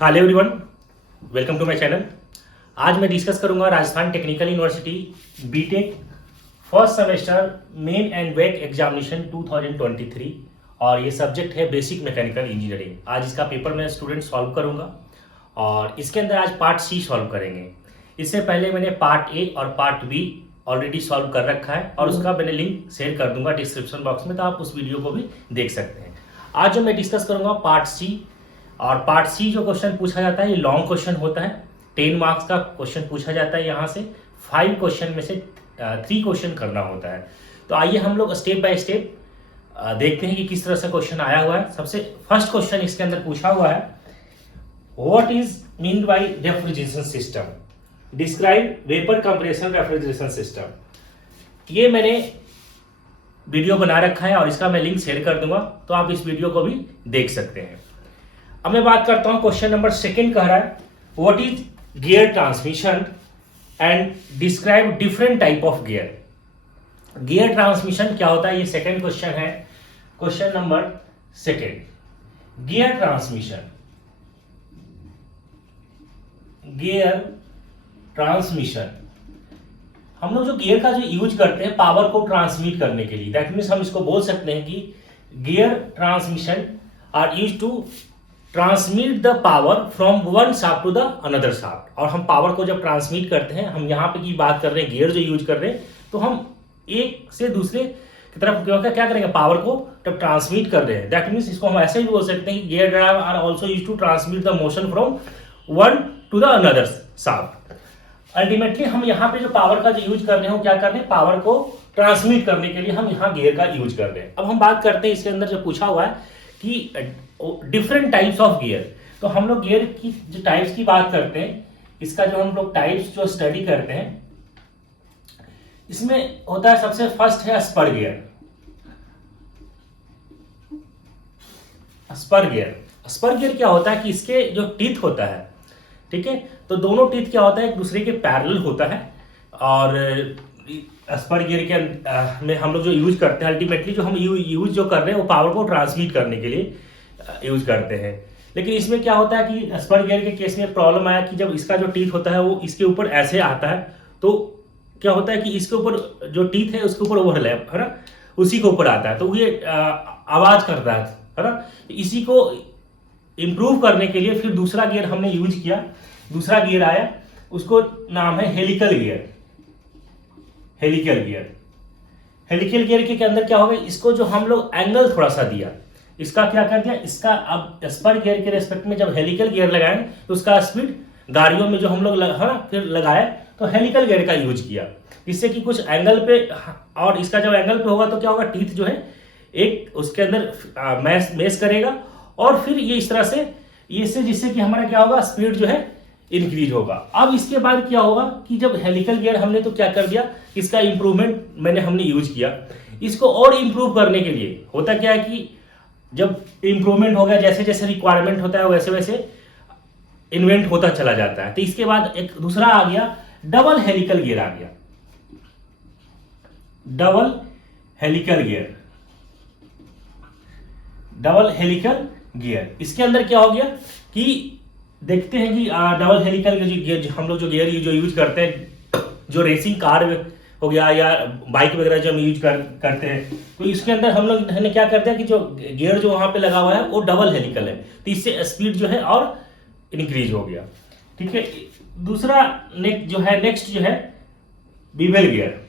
Hello everyone, welcome to my channel. आज मैं discuss करूंगा Rajasthan technical university BTech first semester main and back examination 2023 और ये subject है बेसिक मैकेनिकल इंजीनियरिंग। आज इसका पेपर मैं स्टूडेंट सॉल्व करूंगा और इसके अंदर आज पार्ट सी सॉल्व करेंगे। इससे पहले मैंने पार्ट ए और पार्ट बी ऑलरेडी सॉल्व कर रखा है और उसका मैंने लिंक शेयर कर दूंगा डिस्क्रिप्शन बॉक्स में, तो आप उस वीडियो को भी देख सकते हैं। आज जो मैं डिस्कस करूंगा पार्ट सी, और पार्ट सी जो क्वेश्चन पूछा जाता है ये लॉन्ग क्वेश्चन होता है। 10 मार्क्स का क्वेश्चन पूछा जाता है। यहाँ से 5 क्वेश्चन में से 3 क्वेश्चन करना होता है। तो आइए हम लोग स्टेप बाय स्टेप देखते हैं कि किस तरह से क्वेश्चन आया हुआ है। सबसे फर्स्ट क्वेश्चन इसके अंदर पूछा हुआ है, what is mean by refrigeration system, describe vapour compression refrigeration system. ये मैंने वीडियो बना रखा है और इसका मैं लिंक शेयर कर दूंगा, तो आप इस वीडियो को भी देख सकते हैं। अब मैं बात करता हूं, क्वेश्चन नंबर 2 कह रहा है what is gear transmission and describe different type of gear. Gear transmission क्या होता है, ये सेकंड क्वेश्चन है। Question number 2, gear transmission. Gear transmission हम लोग जो गियर का जो यूज करते हैं पावर को ट्रांसमिट करने के लिए, दैट मीन्स हम इसको बोल सकते हैं कि gear transmission are use to transmit the power from one shaft to the another shaft. और हम पावर को जब ट्रांसमिट करते हैं, हम यहाँ पे की बात कर रहे हैं गियर जो यूज कर रहे हैं, तो हम एक से दूसरे की तरफ क्या करेंगे, पावर को जब ट्रांसमिट कर रहे हैं, दैट मीन्स इसको हम ऐसे भी बोल सकते हैं कि gear drive are also use to transmit the motion from one to the another shaft. Ultimately हम यहाँ पे जो पावर का जो यूज कर रहे हैं वो क्या कर रहे हैं, पावर को ट्रांसमिट करने के लिए हम यहाँ गियर का यूज कर रहे हैं। अब हम बात करते हैं, इसके अंदर जो पूछा हुआ है कि डिफरेंट टाइप्स ऑफ गियर। तो हम लोग गियर की जो टाइप्स की बात करते हैं, इसका जो हम लोग टाइप्स जो स्टडी करते हैं, इसमें होता है सबसे फर्स्ट है spur gear. Spur gear, spur gear क्या होता है कि इसके जो टीथ होता है, ठीक है, तो दोनों टीथ क्या होता है एक दूसरे के पैरेलल होता है। और स्पर गियर के में हम लोग जो यूज करते हैं, अल्टीमेटली जो हम यूज जो कर रहे हैं वो पावर को ट्रांसमिट करने के लिए यूज करते हैं। लेकिन इसमें क्या होता है कि स्पर गियर के केस में प्रॉब्लम आया कि जब इसका जो टीथ होता है वो इसके ऊपर ऐसे आता है, तो क्या होता है कि इसके ऊपर जो टीथ है उसके ऊपर ओवरलैप है ना, उसी के ऊपर आता है, तो ये आवाज करता है ना। इसी को इंप्रूव करने के लिए फिर दूसरा गियर हमने यूज किया। दूसरा गियर आया, उसको नाम है helical gear. Helical gear, helical gear के अंदर क्या होगा, इसको जो हम लोग एंगल थोड़ा सा दिया, इसका क्या कर दिया, इसका अब स्पर गियर के रेस्पेक्ट में जब हेलिकल गियर लगाएं तो उसका स्पीड गाड़ियों में जो हम लोग फिर लगाए तो हेलिकल गियर का यूज किया, जिससे कि कुछ एंगल पे, और इसका जब एंगल पे होगा तो क्या होगा, टीथ जो है एक उसके अंदर मैश करेगा और फिर ये इस तरह से जिससे कि हमारा क्या होगा, स्पीड जो है इंक्रीज होगा। अब इसके बाद क्या होगा कि जब हेलिकल गियर हमने तो क्या कर दिया, इसका इंप्रूवमेंट हमने यूज किया। इसको और इंप्रूव करने के लिए होता क्या है कि जब इंप्रूवमेंट हो गया, जैसे जैसे रिक्वायरमेंट होता है वैसे वैसे इन्वेंट होता चला जाता है। तो इसके बाद एक दूसरा आ गया, डबल हेलिकल गियर आ गया। Double helical gear, double helical gear, इसके अंदर क्या हो गया कि देखते हैं कि डबल हेलिकल गियर हम लोग जो गियर जो यूज करते हैं, जो रेसिंग कार हो गया या बाइक वगैरह जो हम यूज करते हैं, तो इसके अंदर हम लोग ने क्या करते हैं कि जो गियर जो वहां पे लगा हुआ है वो डबल हेलिकल है, तो इससे स्पीड जो है और इंक्रीज हो गया। ठीक है, दूसरा नेक्स्ट जो है bevel gear.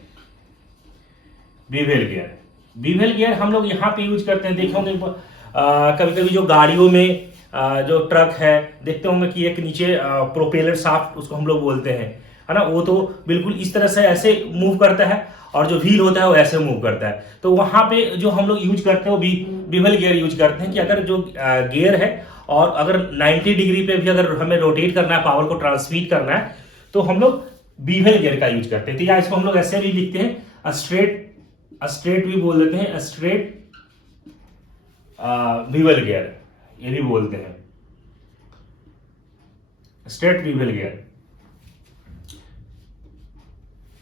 Bevel gear, bevel gear हम लोग यहाँ पे यूज करते हैं। देखोगे कभी कभी जो गाड़ियों में जो ट्रक है, देखते होंगे कि एक नीचे प्रोपेलर शाफ्ट उसको हम लोग बोलते हैं, है ना, वो तो बिल्कुल इस तरह से ऐसे मूव करता है और जो व्हील होता है वो ऐसे मूव करता है। तो वहां पे जो हम लोग यूज करते हैं वो बीवेल गियर यूज करते हैं कि अगर जो गियर है और अगर 90 डिग्री पे भी अगर हमें रोटेट करना है, पावर को ट्रांसमिट करना है, तो हम लोग बीवेल गियर का यूज करते हैं। तो या इसको हम लोग ऐसे भी लिखते हैं, स्ट्रेट भी बोल देते हैं, स्ट्रेट बीवेल गियर ये भी बोलते हैं, स्ट्रेट बीवेल गियर।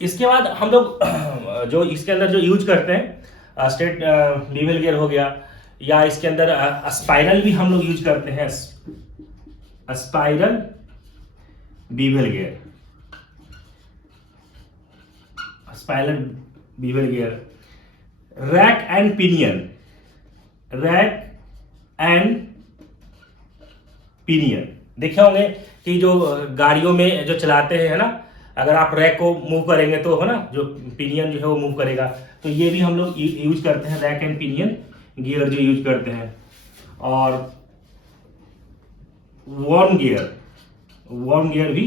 इसके बाद हम लोग जो इसके अंदर जो यूज करते हैं, स्ट्रेट बीवेल गियर हो गया, या इसके अंदर स्पाइरल भी हम लोग यूज करते हैं। Spiral bevel gear, spiral bevel gear, rack and pinion, rack and pinion. देखे होंगे कि जो गाड़ियों में जो चलाते हैं, है ना, अगर आप रैक को मूव करेंगे तो, है ना, जो पिनियन जो है वो मूव करेगा। तो ये भी हम लोग यूज करते हैं, रैक एंड पिनियन गियर जो यूज करते हैं। और वार्म गियर भी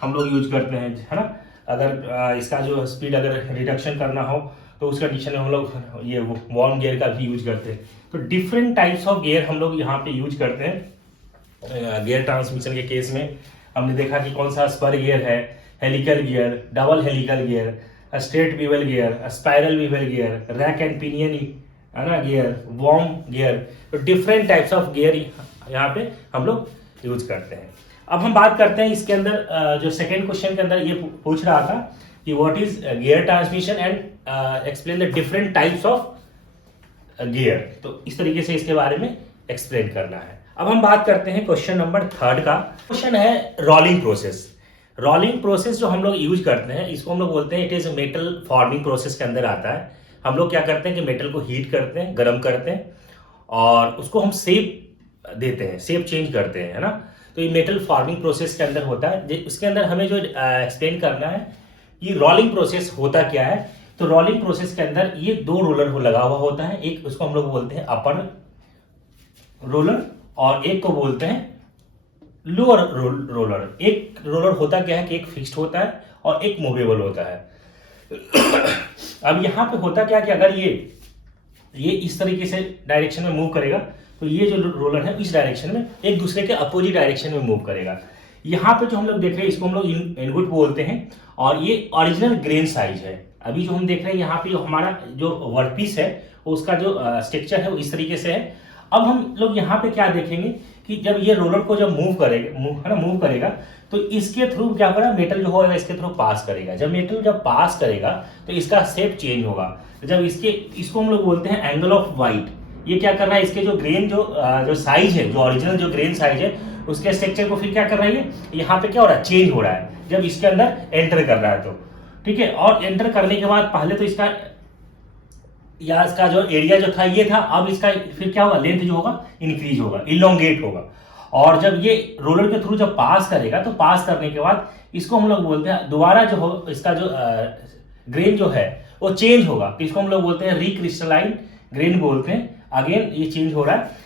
हम लोग यूज करते हैं, है ना। अगर इसका जो स्पीड अगर रिडक्शन करना हो तो उस कंडीशन में हम लोग ये वार्म गियर का भी यूज करते हैं। तो डिफरेंट टाइप्स ऑफ गियर हम लोग यहाँ पे यूज करते हैं। गियर ट्रांसमिशन के केस में हमने देखा कि कौन सा स्पर गियर है, helical gear, double helical gear, straight bevel gear, spiral bevel gear, rack and pinion, है ना, गियर, वार्म गियर। तो डिफरेंट टाइप्स ऑफ गियर यहाँ पे हम लोग यूज करते हैं। अब हम बात करते हैं इसके अंदर जो सेकेंड क्वेश्चन के अंदर ये पूछ रहा था कि what is gear transmission and explain the different types of gear. तो इस तरीके से इसके बारे में एक्सप्लेन करना है। अब हम बात करते हैं क्वेश्चन नंबर 3 का। क्वेश्चन है रोलिंग प्रोसेस। रोलिंग प्रोसेस जो हम लोग यूज करते हैं, इसको हम लोग बोलते हैं it is metal forming process के अंदर आता है। हम लोग क्या करते हैं कि मेटल को हीट करते हैं, गर्म करते हैं और उसको हम शेप देते हैं, शेप चेंज करते हैं, है ना। तो ये मेटल फॉर्मिंग प्रोसेस के अंदर होता है। उसके अंदर हमें जो एक्सप्लेन करना है कि रोलिंग प्रोसेस होता क्या है। तो रोलिंग प्रोसेस के अंदर ये 2 रोलर लगा हुआ होता है। एक उसको हम लोग बोलते हैं अपर रोलर और एक को बोलते हैं लोअर रोलर। एक रोलर होता क्या है कि एक फिक्स्ड होता है और एक मूवेबल होता है। अब यहाँ पे होता क्या कि अगर ये इस तरीके से डायरेक्शन में मूव करेगा तो ये जो रोलर है इस डायरेक्शन में एक दूसरे के अपोजिट डायरेक्शन में मूव करेगा। यहाँ पे जो हम लोग देख रहे हैं इसको हम लोग इनपुट बोलते हैं और ये ओरिजिनल ग्रेन साइज है। अभी जो हम देख रहे हैं यहाँ पे हमारा जो वर्कपीस है उसका जो स्ट्रक्चर है वो इस तरीके से है। अब हम लोग यहाँ पे क्या देखेंगे कि जब ये रोलर को जब मूव करेगा तो इसके थ्रू क्या होगा, मेटल जो होगा इसके थ्रू पास करेगा। जब मेटल जब पास करेगा तो इसका शेप चेंज होगा। जब इसको हम लोग बोलते हैं एंगल ऑफ वाइट। ये क्या कर रहा है, इसके जो ग्रेन जो साइज है, जो ओरिजिनल जो ग्रेन साइज है उसके स्ट्रक्चर को फिर क्या कर रही है, यहाँ पे क्या हो रहा है, चेंज हो रहा है जब इसके अंदर एंटर कर रहा है तो, ठीक है। और एंटर करने के बाद पहले तो इसका जो एरिया जो था ये था, अब इसका फिर क्या होगा, लेंथ जो होगा इंक्रीज होगा, इलोंगेट होगा। और जब ये रोलर के थ्रू जब पास करेगा तो पास करने के बाद इसको हम लोग बोलते हैं दोबारा जो हो इसका जो ग्रेन जो है वो चेंज होगा। तो इसको हम लोग बोलते हैं रिक्रिस्टलाइन ग्रेन बोलते हैं। अगेन ये चेंज हो रहा है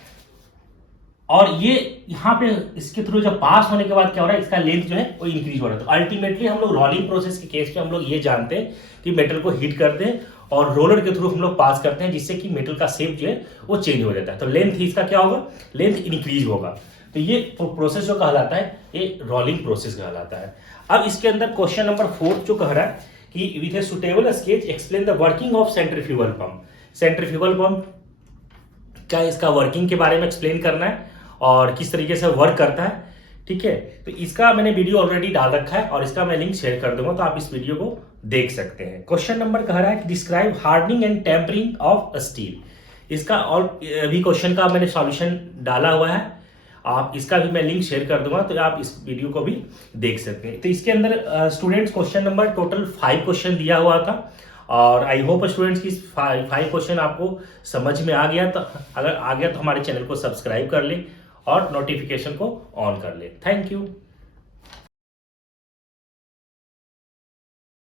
और ये यहाँ पे इसके थ्रू जब पास होने के बाद क्या हो रहा है, इसका लेंथ जो है वो इंक्रीज हो रहा है। तो अल्टीमेटली हम लोग रोलिंग प्रोसेस के केस में हम लोग ये जानते हैं कि मेटल को हीट करते हैं और रोलर के थ्रू हम लोग पास करते हैं जिससे कि मेटल का शेप जो है वो चेंज हो जाता है। तो लेंथ इसका क्या होगा, लेंथ इंक्रीज होगा। तो ये प्रोसेस जो कहलाता है ये रोलिंग प्रोसेस कहलाता है। अब इसके अंदर क्वेश्चन नंबर 4 जो कह रहा है कि with a suitable sketch explain the working of centrifugal pump. Centrifugal pump क्या, इसका वर्किंग के बारे में एक्सप्लेन करना है और किस तरीके से वर्क करता है, ठीक है। तो इसका मैंने वीडियो ऑलरेडी डाल रखा है और इसका मैं लिंक शेयर कर दूंगा, तो आप इस वीडियो को देख सकते हैं। क्वेश्चन नंबर कह रहा है कि describe hardening and tempering of steel. इसका और भी क्वेश्चन का मैंने सॉल्यूशन डाला हुआ है, आप इसका भी मैं लिंक शेयर कर दूंगा, तो आप इस वीडियो को भी देख सकते हैं। तो इसके अंदर students question number total 5 question दिया हुआ था और आई होप स्टूडेंट्स की 5 क्वेश्चन आपको समझ में आ गया। तो अगर आ गया तो हमारे चैनल को सब्सक्राइब कर ले और नोटिफिकेशन को ऑन कर ले। Thank you.